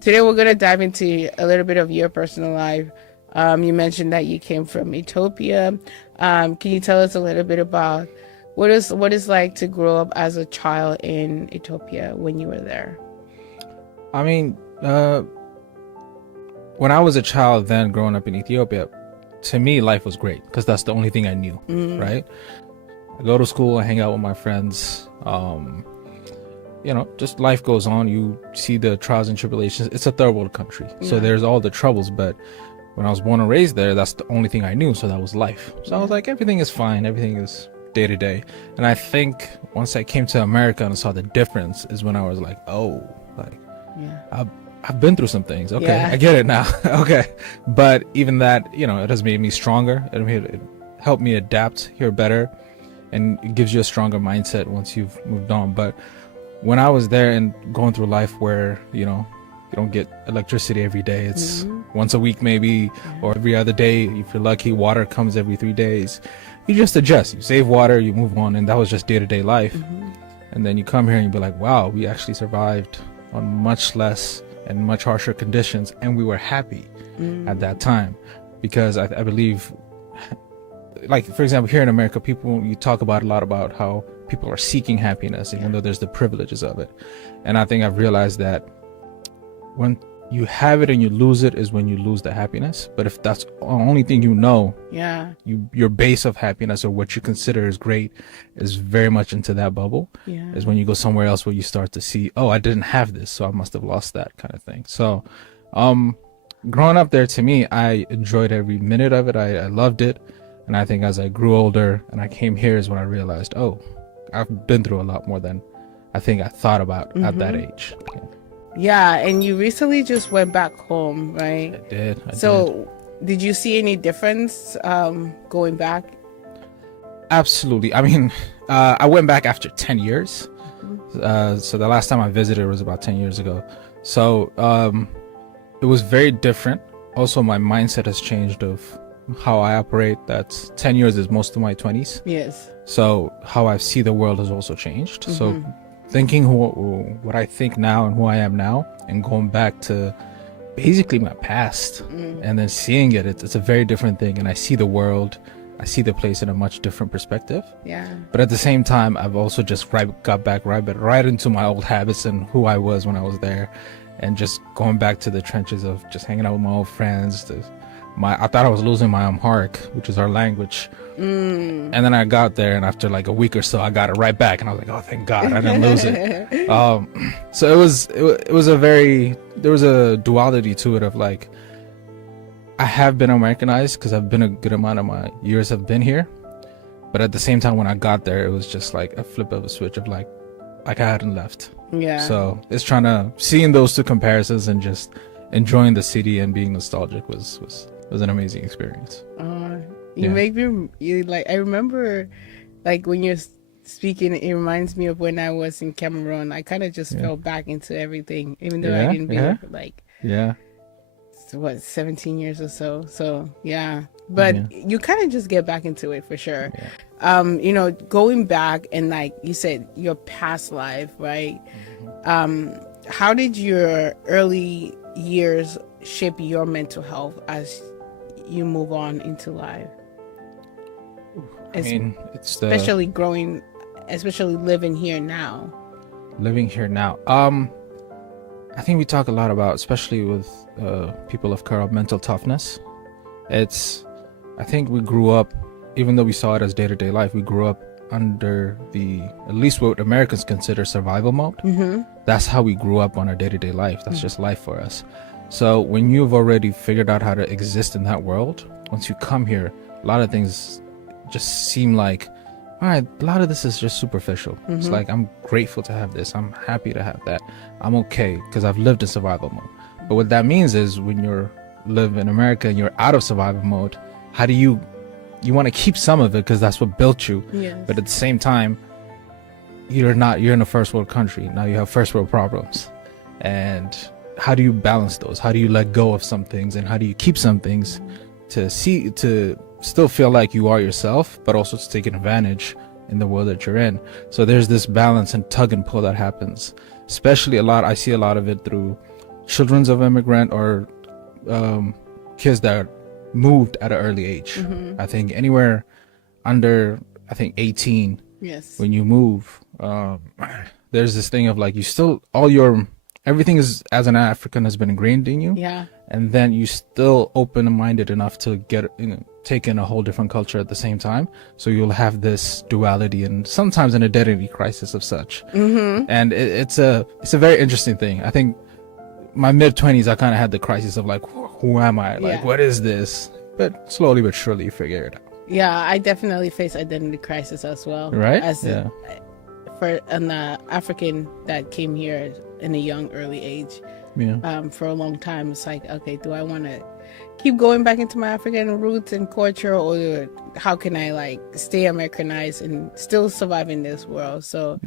Today we're going to dive into a little bit of your personal life. You mentioned that you came from Ethiopia. Can you tell us a little bit about what is like to grow up as a child in Ethiopia when you were there? I mean, when I was a child then growing up in Ethiopia, to me, life was great because that's the only thing I knew, right? I go to school, I hang out with my friends. Just life goes on. You see the trials and tribulations. It's a third world country. So there's all the troubles. But when I was born and raised there, that's the only thing I knew. So that was life. So I was like, everything is fine. Everything is day to day. And I think once I came to America and saw the difference is when I was like, oh, like I've been through some things. Okay, I get it now. Okay. But even that, it has made me stronger. It helped me adapt here better. And it gives you a stronger mindset once you've moved on. But when I was there and going through life where, you don't get electricity every day, it's once a week maybe, or every other day, if you're lucky, water comes every 3 days. You just adjust, you save water, you move on, and that was just day-to-day life. And then you come here and you be like, wow, we actually survived on much less and much harsher conditions, and we were happy at that time. Because I believe, like, for example, here in America, you talk about a lot about how people are seeking happiness, even though there's the privileges of it. And I think I've realized that when you have it and you lose it is when you lose the happiness. But if that's the only thing your base of happiness or what you consider is great is very much into that bubble, is when you go somewhere else where you start to see, oh, I didn't have this, so I must have lost that kind of thing. So growing up there, to me, I enjoyed every minute of it. I loved it. And I think as I grew older and I came here is when I realized, oh, I've been through a lot more than I think I thought about at that age. Yeah, and you recently just went back home, right? I did. Did you see any difference going back? Absolutely. I mean, I went back after 10 years. So the last time I visited was about 10 years ago. So it was very different. Also, my mindset has changed of how I operate. That's 10 years is most of my 20s. Yes. So how I see the world has also changed. So thinking what I think now and who I am now, and going back to basically my past and then seeing it's a very different thing. And I see the world, I see the place in a much different perspective. Yeah. But at the same time, I've also just got back right into my old habits and who I was when I was there, and just going back to the trenches of just hanging out with my old friends. I thought I was losing my Amharic, which is our language. And then I got there, and after like a week or so, I got it right back, and I was like, oh, thank God I didn't lose it. So it was there was a duality to it of like, I have been Americanized because I've been a good amount of my years have been here. But at the same time, when I got there, it was just like a flip of a switch of like I hadn't left. Yeah. So it's seeing those two comparisons and just enjoying the city and being nostalgic was an amazing experience. Make me like, I remember like when you're speaking, it reminds me of when I was in Cameroon. I kind of just fell back into everything, even though I didn't be there for like 17 years or so. So but you kind of just get back into it for sure. Going back and like you said, your past life, right? How did your early years shape your mental health as you move on into life? I mean, especially living here now. Living here now. I think we talk a lot about, especially with people of color, mental toughness. I think we grew up, even though we saw it as day-to-day life, we grew up under at least what Americans consider survival mode. That's how we grew up on our day-to-day life. That's just life for us. So when you've already figured out how to exist in that world, once you come here, a lot of things just seem like, all right, a lot of this is just superficial. It's like, I'm grateful to have this. I'm happy to have that. I'm okay because I've lived in survival mode. But what that means is when you live in America and you're out of survival mode, how do you want to keep some of it because that's what built you. Yes. But at the same time, you're in a first world country. Now you have first world problems. And how do you balance those? How do you let go of some things, and how do you keep some things to still feel like you are yourself, but also to take an advantage in the world that you're in? So there's this balance and tug and pull that happens, especially I see a lot of it through children of immigrant or kids that moved at an early age. I think anywhere under, I think 18, yes, when you move, there's this thing of like, you still, everything is, as an African, has been ingrained in you. Yeah. And then you still open-minded enough to get, take in a whole different culture at the same time. So you'll have this duality and sometimes an identity crisis of such. And it's a very interesting thing. I think my mid-20s, I kind of had the crisis of like, who am I? Like, what is this? But slowly but surely you figure it out. Yeah, I definitely face identity crisis as well. Right? For an African that came here in a young, early age. Yeah. For a long time, it's like, okay, do I want to keep going back into my African roots and culture, or how can I like stay Americanized and still survive in this world? So